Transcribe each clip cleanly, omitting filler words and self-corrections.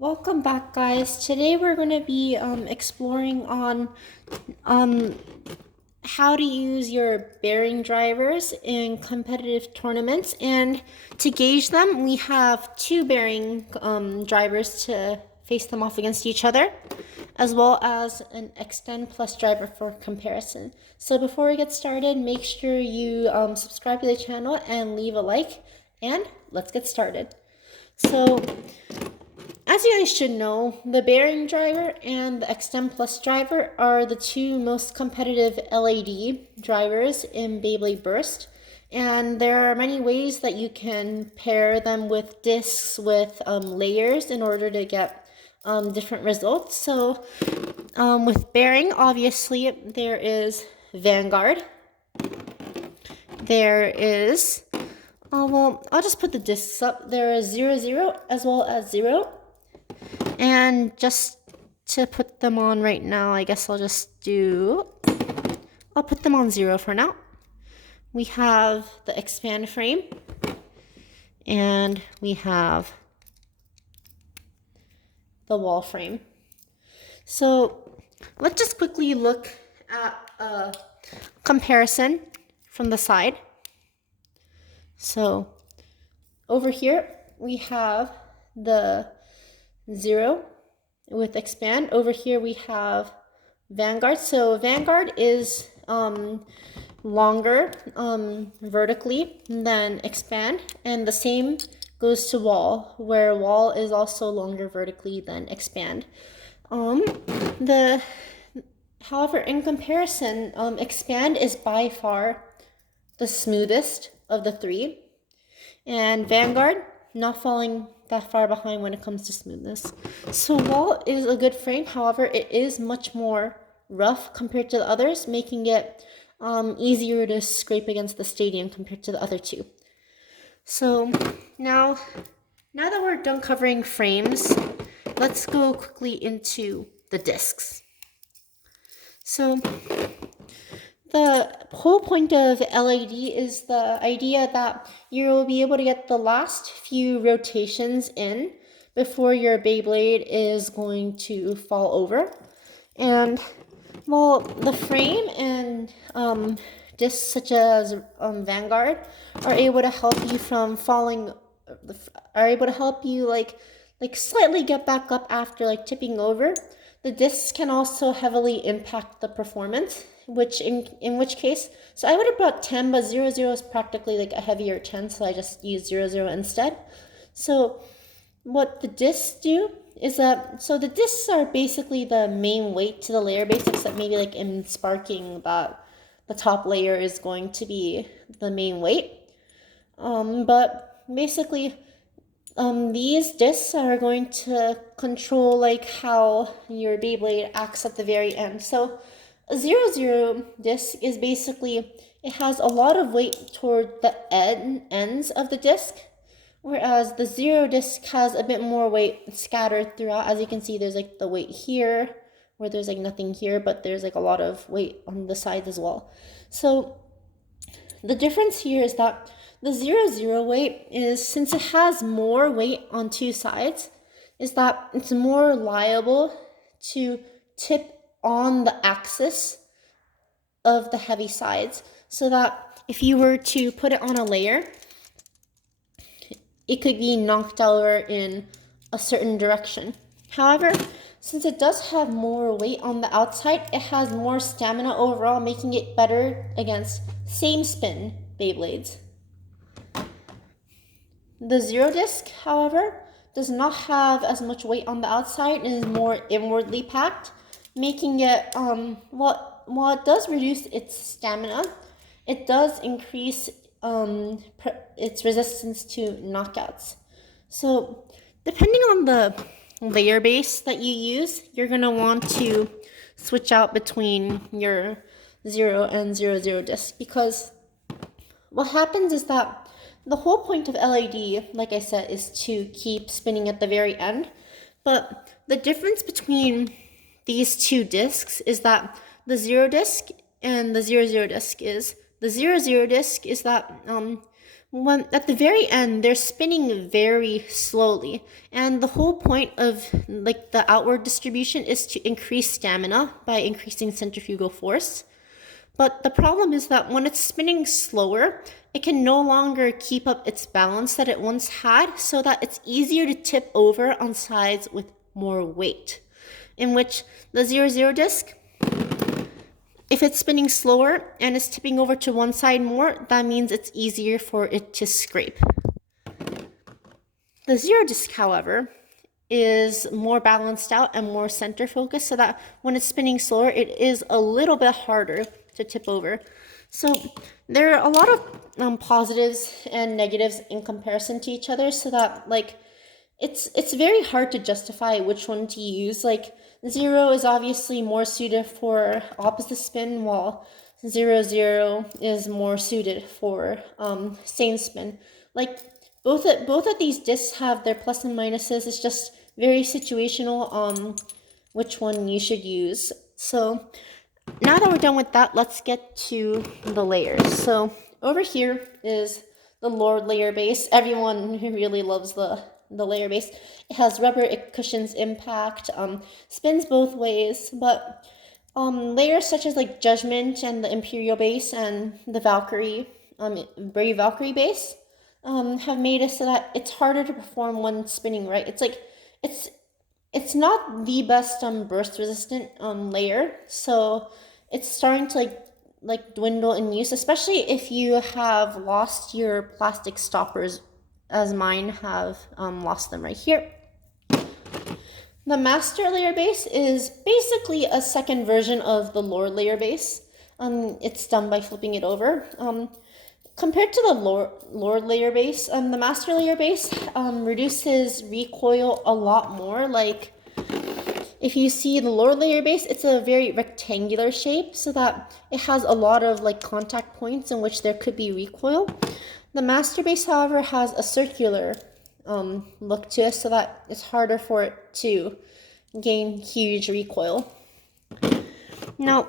Welcome back, guys. Today we're going to be exploring on um, how to use your bearing drivers in competitive tournaments. And to gauge them, we have two bearing drivers to face them off against each other, as well as an extend plus driver for comparison. So before we get started, make sure you subscribe to the channel and leave a like, and let's get started. So as you guys should know, the bearing driver and the Extend Plus driver are the two most competitive LAD drivers in Beyblade Burst. And there are many ways that you can pair them with discs with layers in order to get different results. So with bearing, obviously, there is Vanguard. There is, well, I'll just put the discs up. There is 00 as well as 0. And just to put them on right now, I guess I'll put them on 0 for now. We have the expand frame, and we have the wall frame. So let's just quickly look at a comparison from the side. So over here, we have the 0 with expand. Over here we have Vanguard. So Vanguard is longer vertically than expand, and the same goes to wall, where wall is also longer vertically than expand. However, in comparison, expand is by far the smoothest of the three, and Vanguard not falling that far behind when it comes to smoothness. So wall is a good frame, however, it is much more rough compared to the others, making it easier to scrape against the stadium compared to the other two. So now that we're done covering frames, let's go quickly into the discs. So the whole point of LAD is the idea that you will be able to get the last few rotations in before your Beyblade is going to fall over. And well, the frame and discs such as Vanguard are able to help you from falling, are able to help you like slightly get back up after tipping over. The discs can also heavily impact the performance, in which case, so I would have brought 10, but 00 is practically like a heavier 10, so I just used 00 instead. So what the discs do is that, so the discs are basically the main weight to the layer base, except maybe like in sparking that the top layer is going to be the main weight. But basically, these discs are going to control like how your Beyblade acts at the very end. So a 00 disc is basically, it has a lot of weight toward the ends of the disc, whereas the 0 disc has a bit more weight scattered throughout. As you can see, there's like the weight here, where there's like nothing here, but there's like a lot of weight on the sides as well. So the difference here is that the 00 weight is, since it has more weight on two sides, is that it's more liable to tip on the axis of the heavy sides, so that if you were to put it on a layer, it could be knocked over in a certain direction. However, since it does have more weight on the outside, it has more stamina overall, making it better against same spin Beyblades. The 0 disc, however, does not have as much weight on the outside and is more inwardly packed, making it, while it does reduce its stamina, it does increase its resistance to knockouts. So depending on the layer base that you use, you're going to want to switch out between your 0 and 00 disc, because what happens is that the whole point of LAD, like I said, is to keep spinning at the very end. But the difference between these two discs is that the 0 disc and the 00 disc is, the 00 disc is that When at the very end, they're spinning very slowly, and the whole point of like the outward distribution is to increase stamina by increasing centrifugal force. But the problem is that when it's spinning slower, it can no longer keep up its balance that it once had, so that it's easier to tip over on sides with more weight. In which the 0-0 disc, if it's spinning slower and it's tipping over to one side more, that means it's easier for it to scrape. The 0 disc, however, is more balanced out and more center focused, so that when it's spinning slower, it is a little bit harder to tip over. So there are a lot of positives and negatives in comparison to each other, so that like it's very hard to justify which one to use. Like 0 is obviously more suited for opposite spin, while 0-0 is more suited for same spin. Like both of these discs have their plus and minuses. It's just very situational on which one you should use. So now that we're done with that, let's get to the layers. So over here is the Lord layer base. Everyone really loves the layer base. It has rubber, it cushions impact, spins both ways, but layers such as like Judgment and the Imperial base and the Valkyrie, Brave Valkyrie base, have made it so that it's harder to perform when spinning right. It's like it's not the best burst resistant layer, so it's starting to like dwindle in use, especially if you have lost your plastic stoppers, as mine have lost them right here. The Master layer base is basically a second version of the Lord layer base. It's done by flipping it over. Compared to the Lord layer base, the Master layer base reduces recoil a lot more. Like if you see the Lord layer base, it's a very rectangular shape, so that it has a lot of like contact points in which there could be recoil. The Master base, however, has a circular look to it, so that it's harder for it to gain huge recoil. Now,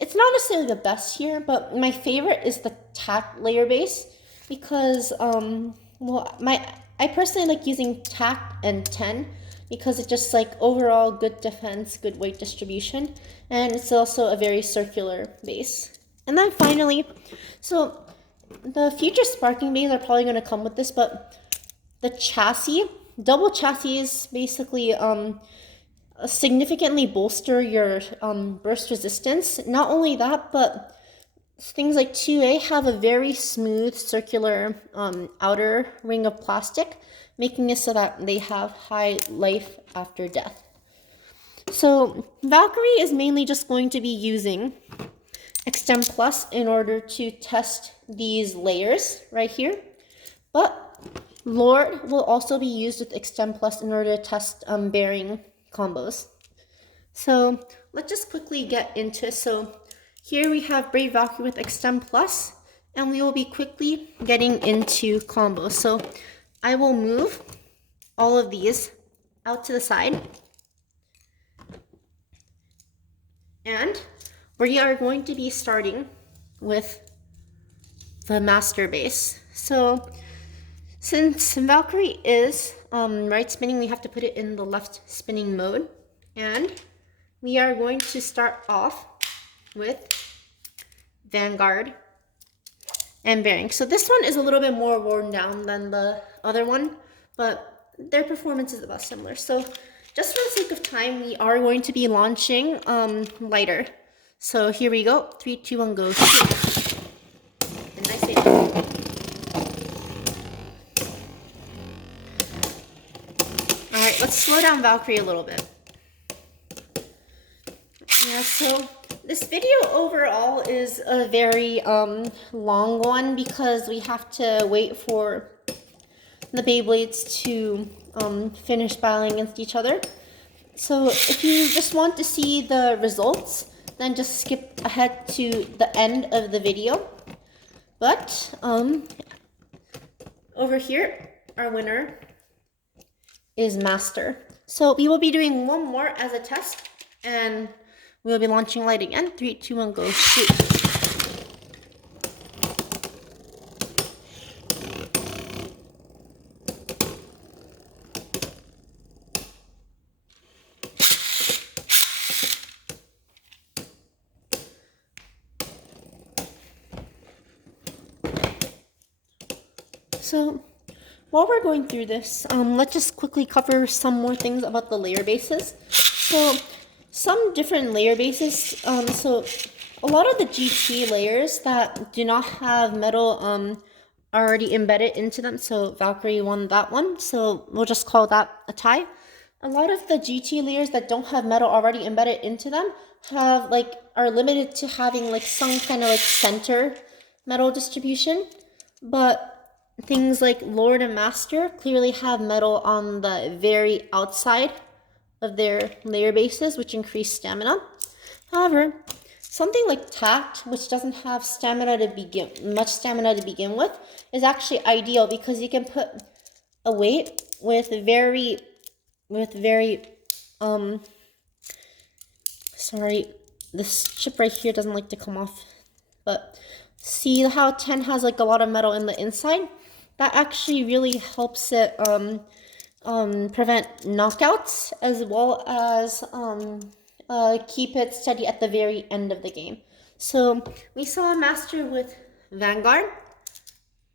it's not necessarily the best here, but my favorite is the tack layer base, because I personally like using tack and 10 because it's just like overall good defense, good weight distribution, and it's also a very circular base. And then finally, so the future sparking bays are probably going to come with this, but the chassis, double chassis, basically significantly bolster your burst resistance. Not only that, but things like 2A have a very smooth circular outer ring of plastic, making it so that they have high life after death. So Valkyrie is mainly just going to be using Extend Plus in order to test these layers right here, but Lord will also be used with Extend Plus in order to test bearing combos. So let's just quickly get into, so here we have Brave Valkyrie with Extend Plus, and we will be quickly getting into combos. So I will move all of these out to the side, and we are going to be starting with the Master base. So since Valkyrie is right spinning, we have to put it in the left spinning mode, and we are going to start off with Vanguard and Bearing. So this one is a little bit more worn down than the other one, but their performance is about similar. So just for the sake of time, we are going to be launching lighter. So here we go. 3, 2, 1, go. Shoot. And nice aim. All right, let's slow down Valkyrie a little bit. Yeah, so this video overall is a very long one because we have to wait for the Beyblades to finish battling against each other. So if you just want to see the results, then just skip ahead to the end of the video. But over here, our winner is Master. So we will be doing one more as a test, and we will be launching light again. 3, 2, 1, go, shoot. So while we're going through this, let's just quickly cover some more things about the layer bases. So some different layer bases. So a lot of the GT layers that do not have metal already embedded into them. So Valkyrie won that one. So we'll just call that a tie. A lot of the GT layers that don't have metal already embedded into them are limited to having like some kind of like center metal distribution. But things like Lord and Master clearly have metal on the very outside of their layer bases, which increase stamina. However, something like Tact, which doesn't have much stamina to begin with, is actually ideal because you can put a weight with very, sorry, this chip right here doesn't like to come off, but see how 10 has like a lot of metal in the inside? That actually really helps it prevent knockouts, as well as keep it steady at the very end of the game. So we saw a master with Vanguard.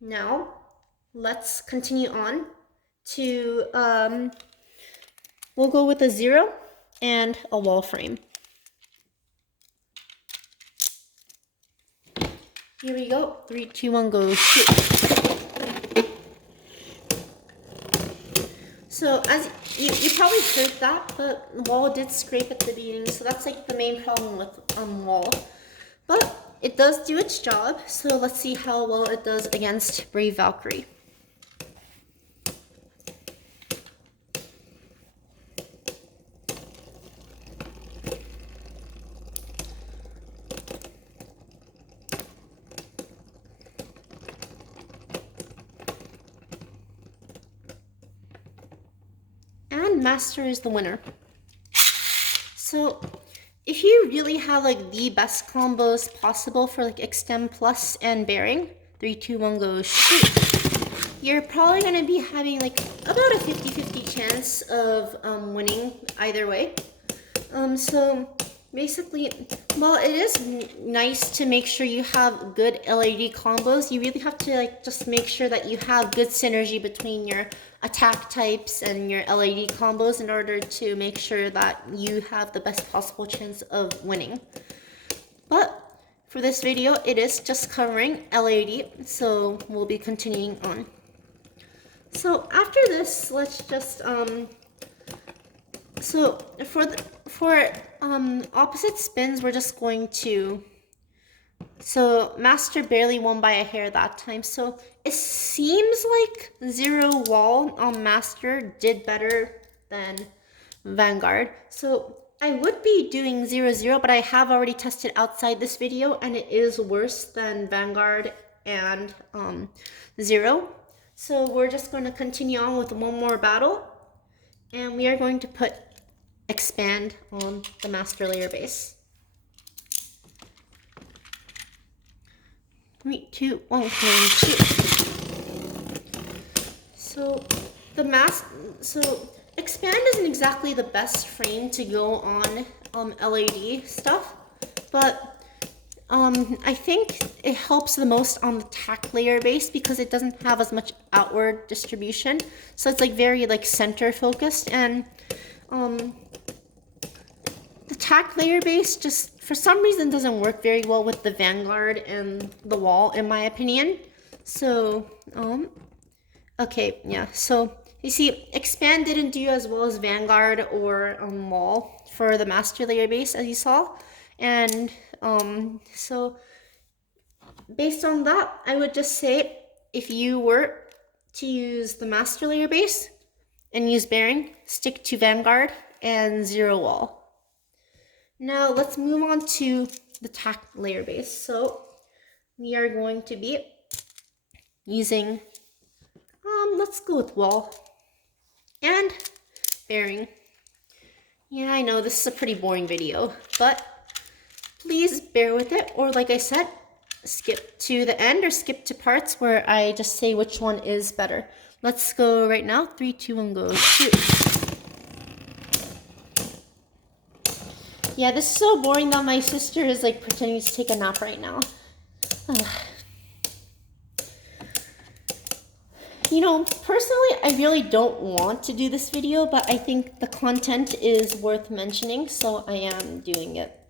Now let's continue on to we'll go with a 0 and a wall frame. Here we go. 3, 2, 1, go shoot. So as you probably heard that, but wall did scrape at the beginning, so that's like the main problem with wall. But it does do its job, so let's see how well it does against Brave Valkyrie. And Master is the winner. So if you really have like the best combos possible for like Extend Plus and Bearing, 3, 2, 1, go shoot, you're probably going to be having like about a 50-50 chance of winning either way. So basically, while it is nice to make sure you have good LED combos, you really have to like just make sure that you have good synergy between your attack types and your LED combos in order to make sure that you have the best possible chance of winning. But for this video, it is just covering LED, so we'll be continuing on. So after this, let's just so for opposite spins, we're just going to, so Master barely won by a hair that time, so it seems like 0 wall on Master did better than Vanguard. So I would be doing 0-0, but I have already tested outside this video and it is worse than Vanguard and 0. So we're just going to continue on with one more battle, and we are going to put Expand on the Master layer base. 3, 2, 1, go shoot. So Expand isn't exactly the best frame to go on LED stuff, but I think it helps the most on the Tact layer base because it doesn't have as much outward distribution, so it's like very like center focused, and the Tact layer base just for some reason doesn't work very well with the Vanguard and the wall, in my opinion. So okay, yeah, so you see Expand didn't do as well as Vanguard or wall for the Master layer base, as you saw, and so based on that, I would just say if you were to use the Master layer base and use Bearing, stick to Vanguard and 0 wall. Now let's move on to the Tact layer base. So we are going to be using, let's go with wall and Bearing. Yeah, I know this is a pretty boring video, but please bear with it, or like I said, skip to the end or skip to parts where I just say which one is better. Let's go right now. 3, 2, 1, go shoot. Yeah, this is so boring that my sister is like pretending to take a nap right now. you know, personally, I really don't want to do this video, but I think the content is worth mentioning, so I am doing it.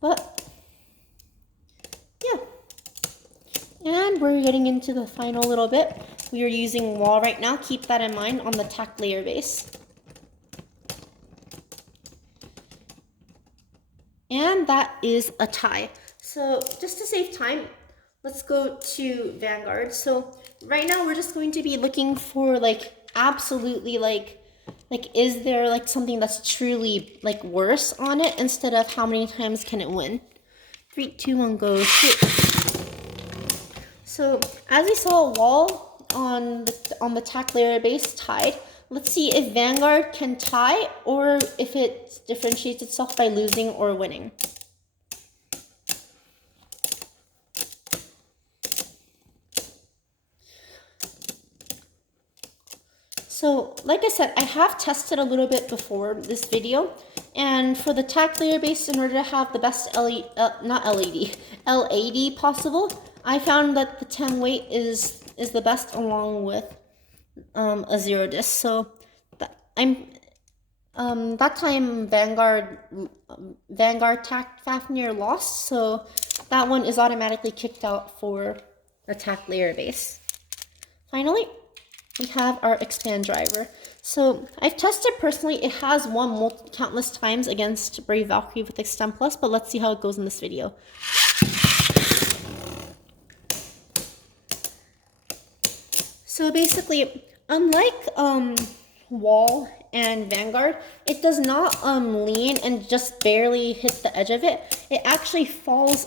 But, yeah. And we're getting into the final little bit. We are using wall right now. Keep that in mind on the tack layer base. And that is a tie. So just to save time, let's go to Vanguard. So right now we're just going to be looking for like absolutely like is there like something that's truly like worse on it instead of how many times can it win. 3, 2, 1, go, shoot. So as we saw a wall on the tack layer base tied, let's see if Vanguard can tie or if it differentiates itself by losing or winning. So, like I said, I have tested a little bit before this video, and for the tack layer base, in order to have the best LAD possible, I found that the 10 weight is the best along with a 0 disc. So that time Vanguard tack Fafnir lost, so that one is automatically kicked out for the tack layer base. Finally, we have our expand driver. So I've tested personally, it has won countless times against Brave Valkyrie with Extend Plus, but let's see how it goes in this video. So basically, unlike Wall and Vanguard, it does not lean and just barely hit the edge of it. It actually falls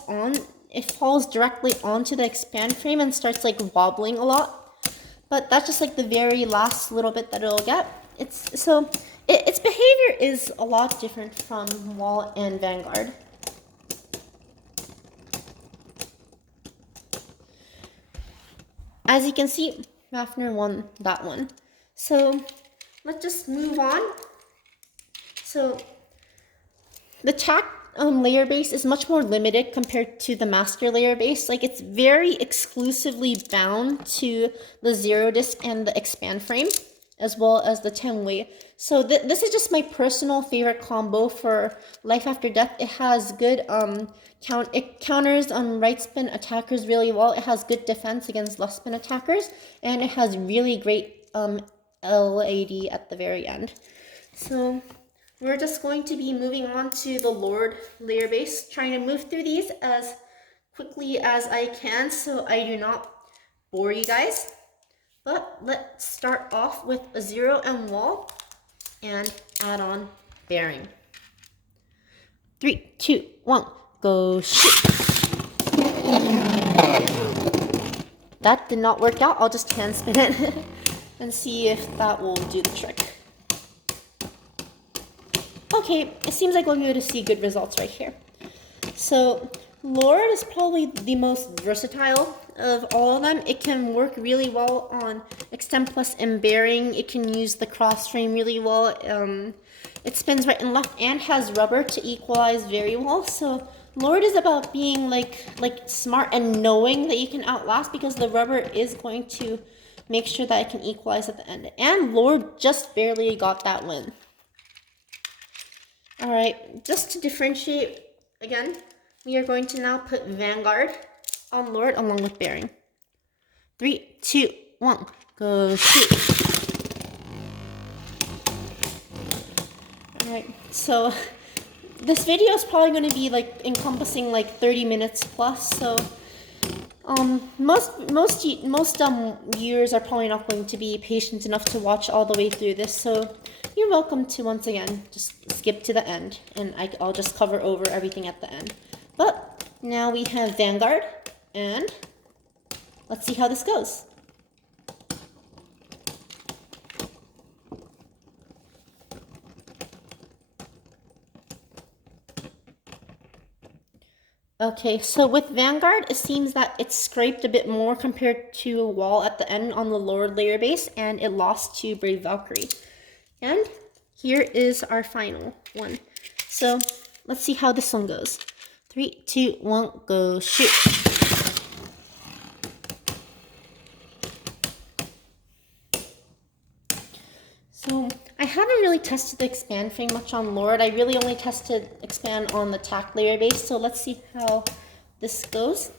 directly onto the expand frame and starts like wobbling a lot. But that's just like the very last little bit that it'll get. Its behavior is a lot different from Wall and Vanguard. As you can see, Fafnir won that one. So let's just move on. So the tack layer base is much more limited compared to the master layer base. Like, it's very exclusively bound to the 0 disc and the expand frame, as well as the 10 weight. So this is just my personal favorite combo for Life After Death. It has good it counters right spin attackers really well. It has good defense against left spin attackers, and it has really great LAD at the very end. So we're just going to be moving on to the Lord layer base, trying to move through these as quickly as I can so I do not bore you guys. But let's start off with a 0 and Wall and add on bearing. 3, 2, 1, go shoot. That did not work out. I'll just hand spin it and see if that will do the trick. Okay, it seems like we'll be able to see good results right here. So Lord is probably the most versatile of all of them. It can work really well on Extend Plus and bearing. It can use the cross frame really well. It spins right and left and has rubber to equalize very well. So Lord is about being like smart and knowing that you can outlast, because the rubber is going to make sure that it can equalize at the end. And Lord just barely got that win. All right, just to differentiate again, we are going to now put Vanguard on Lord along with bearing. 3, 2, 1, go shoot. All right, so this video is probably going to be like encompassing like 30 minutes plus. So most viewers are probably not going to be patient enough to watch all the way through this. So you're welcome to, once again, just skip to the end, and I'll just cover over everything at the end. But now we have Vanguard, and let's see how this goes. Okay, so with Vanguard, it seems that it scraped a bit more compared to Wall at the end on the Lord layer base, and it lost to Brave Valkyrie. And here is our final one. So let's see how this one goes. 3, 2, 1, go shoot. tested the expand very much on Lord. I really only tested expand on the tack layer base. So let's see how this goes.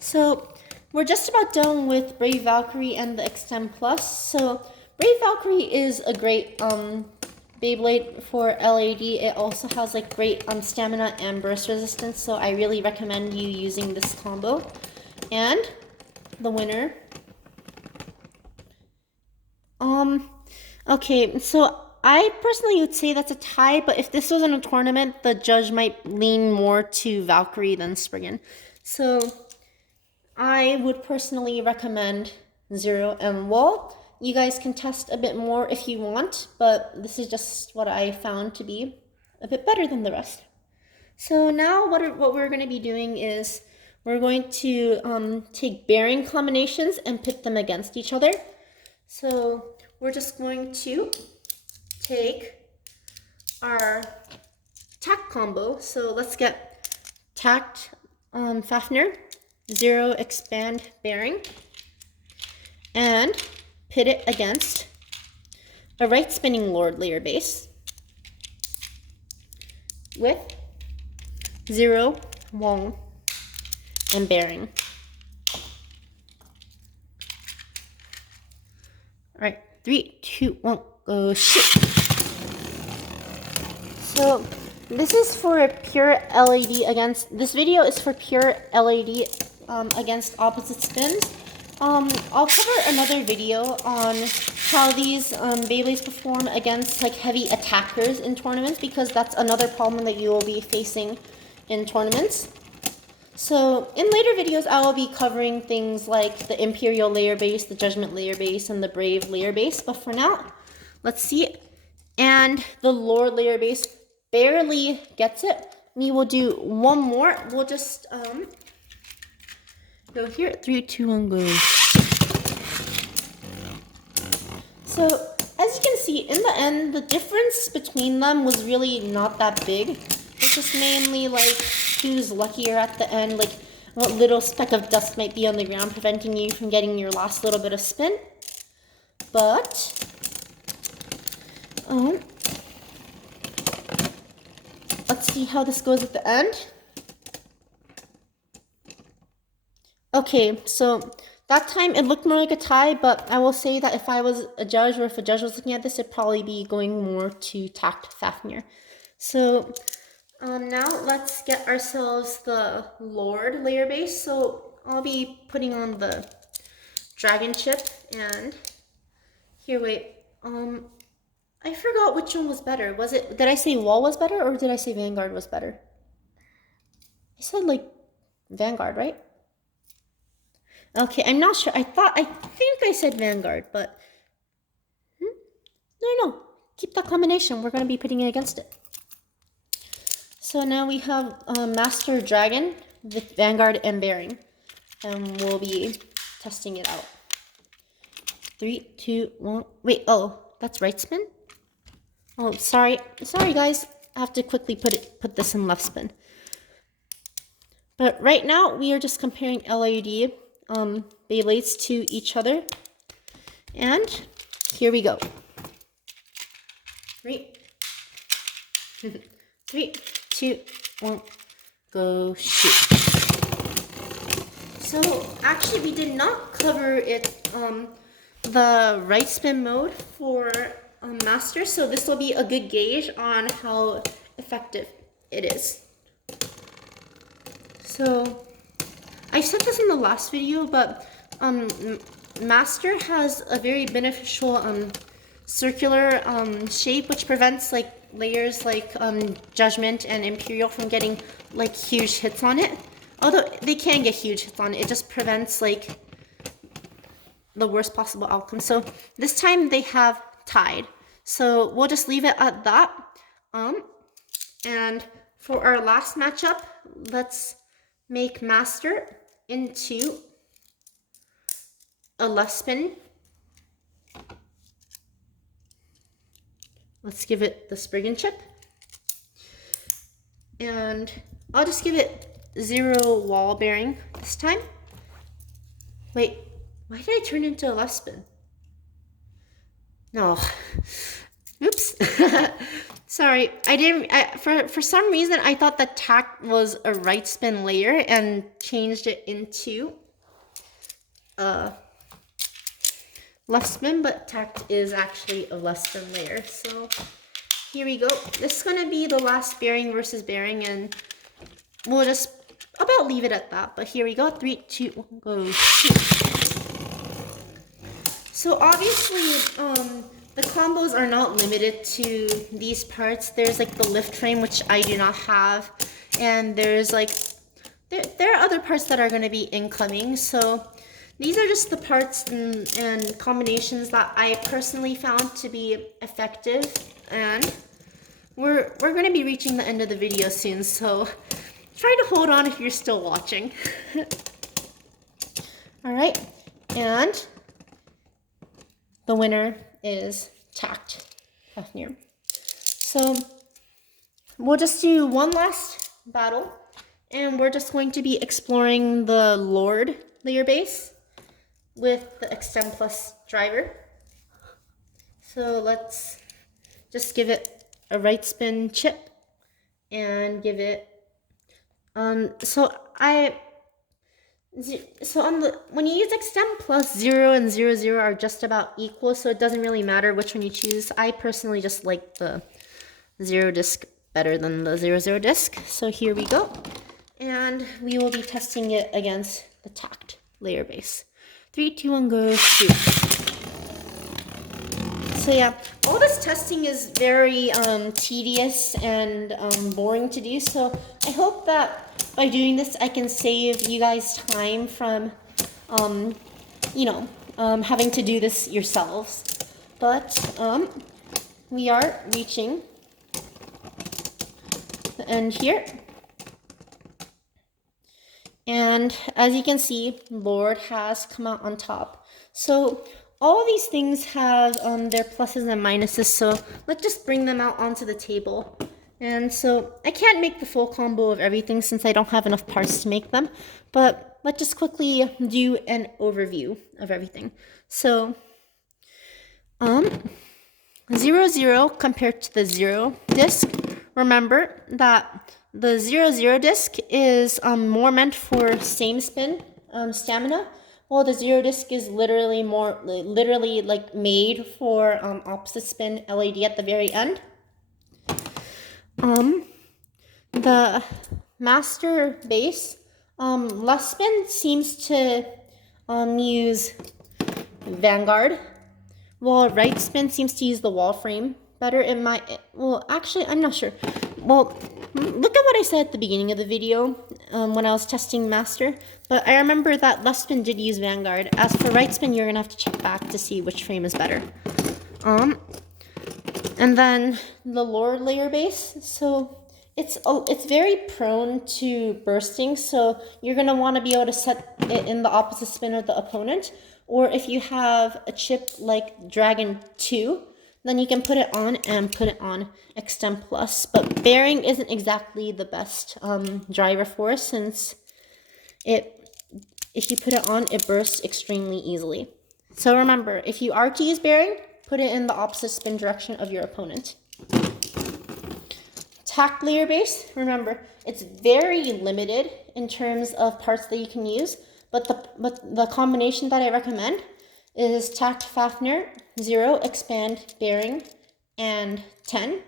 So we're just about done with Brave Valkyrie and the Extend Plus. So Brave Valkyrie is a great Beyblade for LAD. It also has like great stamina and burst resistance. So I really recommend you using this combo. And the winner. Okay, so I personally would say that's a tie, but if this was in a tournament, the judge might lean more to Valkyrie than Spriggan. So I would personally recommend Zero and Wall. You guys can test a bit more if you want, but this is just what I found to be a bit better than the rest. So now what we're going to be doing is we're going to take bearing combinations and pit them against each other. So we're just going to take our tack combo. So let's get tacked Fafnir, Zero expand bearing, and pit it against a right spinning Lord layer base with Zero, Wong, and bearing. All right, 3, 2, 1, go shoot. So this is for a pure LAD against, this video is for pure LAD against opposite spins. I'll cover another video on how these Beyblades perform against like heavy attackers in tournaments, because that's another problem that you will be facing in tournaments. So in later videos, I will be covering things like the Imperial layer base, the Judgment layer base, and the Brave layer base. But for now, let's see it. And the Lord layer base barely gets it. We will do one more. We'll just go here. 3, 2, 1, go. So as you can see, in the end, the difference between them was really not that big. It's just mainly like who's luckier at the end, like what little speck of dust might be on the ground preventing you from getting your last little bit of spin. But let's see how this goes at the end. Okay, so that time it looked more like a tie, but I will say that if I was a judge, or if a judge was looking at this, it'd probably be going more to tacked Fafnir. So now let's get ourselves the Lord layer base. So I'll be putting on the dragon chip, and here, wait, I forgot which one was better. Was it, did I say Wall was better, or did I say Vanguard was better? I said like Vanguard, right? Okay, I'm not sure. I think I said Vanguard, but no, keep that combination. We're going to be putting it against it. So now we have Master Dragon with Vanguard and Bearing, and we'll be testing it out. 3, 2, 1. Wait, oh, that's right spin? Oh, sorry guys. I have to quickly put this in left spin. But right now we are just comparing LAD Beyblades to each other. And here we go. 3, 2, 1, go shoot. So actually we did not cover it, the right spin mode for Master, so this will be a good gauge on how effective it is. So I said this in the last video, but Master has a very beneficial circular shape, which prevents like layers like Judgment and Imperial from getting like huge hits on it. Although they can get huge hits on it, it just prevents like the worst possible outcome. So this time they have tied. So we'll just leave it at that. And for our last matchup, let's make Master into a left spin. Let's give it the Spriggan chip. And I'll just give it 0 wall bearing this time. Wait, why did I turn into a left spin? No. Oops. Sorry, I didn't. For some reason, I thought that tack was a right spin layer and changed it into left spin, but tack is actually a left spin layer. So here we go. This is gonna be the last bearing versus bearing, and we'll just about leave it at that. But here we go. 3, 2, 1, go. So obviously, the combos are not limited to these parts. There's like the lift frame, which I do not have, and there's like there are other parts that are going to be incoming. So these are just the parts and combinations that I personally found to be effective, and we're going to be reaching the end of the video soon. So try to hold on if you're still watching. All right, and the winner is tacked Fafnir. So we'll just do one last battle, and we're just going to be exploring the Lord layer base with the Extend Plus driver. So let's just give it a right spin chip and give it when you use Extend Plus, 0 and 0, 0 are just about equal, so it doesn't really matter which one you choose. I personally just like the 0 disc better than the 0, 0 disc. So here we go. And we will be testing it against the tacked layer base. 3, 2, 1, go, shoot. So yeah, all this testing is very tedious and boring to do. So I hope that by doing this, I can save you guys time from, having to do this yourselves. But we are reaching the end here. And as you can see, Lord has come out on top. So all these things have their pluses and minuses, so let's just bring them out onto the table. And so I can't make the full combo of everything since I don't have enough parts to make them, but let's just quickly do an overview of everything. So 0, 0 compared to the 0 disc, remember that the 0, 0 disc is more meant for same spin stamina, while the 0 disc is literally like made for opposite spin LED at the very end. The master base, left spin seems to use Vanguard, while right spin seems to use the wall frame better. Actually, I'm not sure. Well, look at what I said at the beginning of the video when I was testing master, but I remember that left spin did use Vanguard. As for right spin, you're gonna have to check back to see which frame is better. And then the Lord layer base, so it's very prone to bursting, so you're gonna want to be able to set it in the opposite spin of the opponent, or if you have a chip like Dragon 2, then you can put it on and put it on Extend Plus. But bearing isn't exactly the best driver for us, since if you put it on, it bursts extremely easily. So remember, if you are to use bearing, put it in the opposite spin direction of your opponent. Tack layer base, remember, it's very limited in terms of parts that you can use, but the combination that I recommend is tacked Fafnir, 0, expand, bearing, and 10.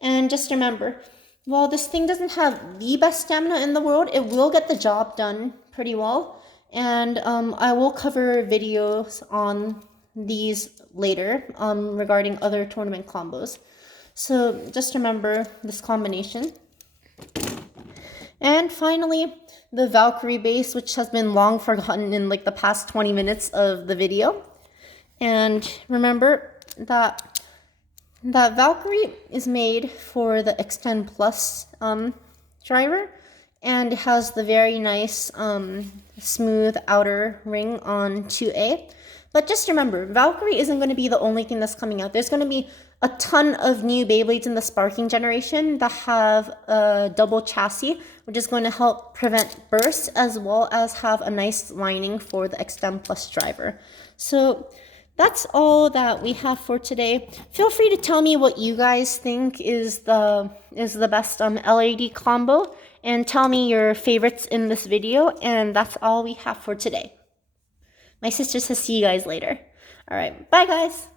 And just remember, while this thing doesn't have the best stamina in the world, it will get the job done pretty well. And I will cover videos on these later regarding other tournament combos. So just remember this combination. And finally, the Valkyrie base, which has been long forgotten in like the past 20 minutes of the video. And remember that Valkyrie is made for the Extend Plus driver, and it has the very nice smooth outer ring on 2A. But just remember, Valkyrie isn't going to be the only thing that's coming out. There's going to be a ton of new Beyblades in the Sparking generation that have a double chassis, which is going to help prevent bursts, as well as have a nice lining for the Extend Plus driver. So that's all that we have for today. Feel free to tell me what you guys think is the best LED combo, and tell me your favorites in this video. And that's all we have for today. My sister says see you guys later. All right, bye guys.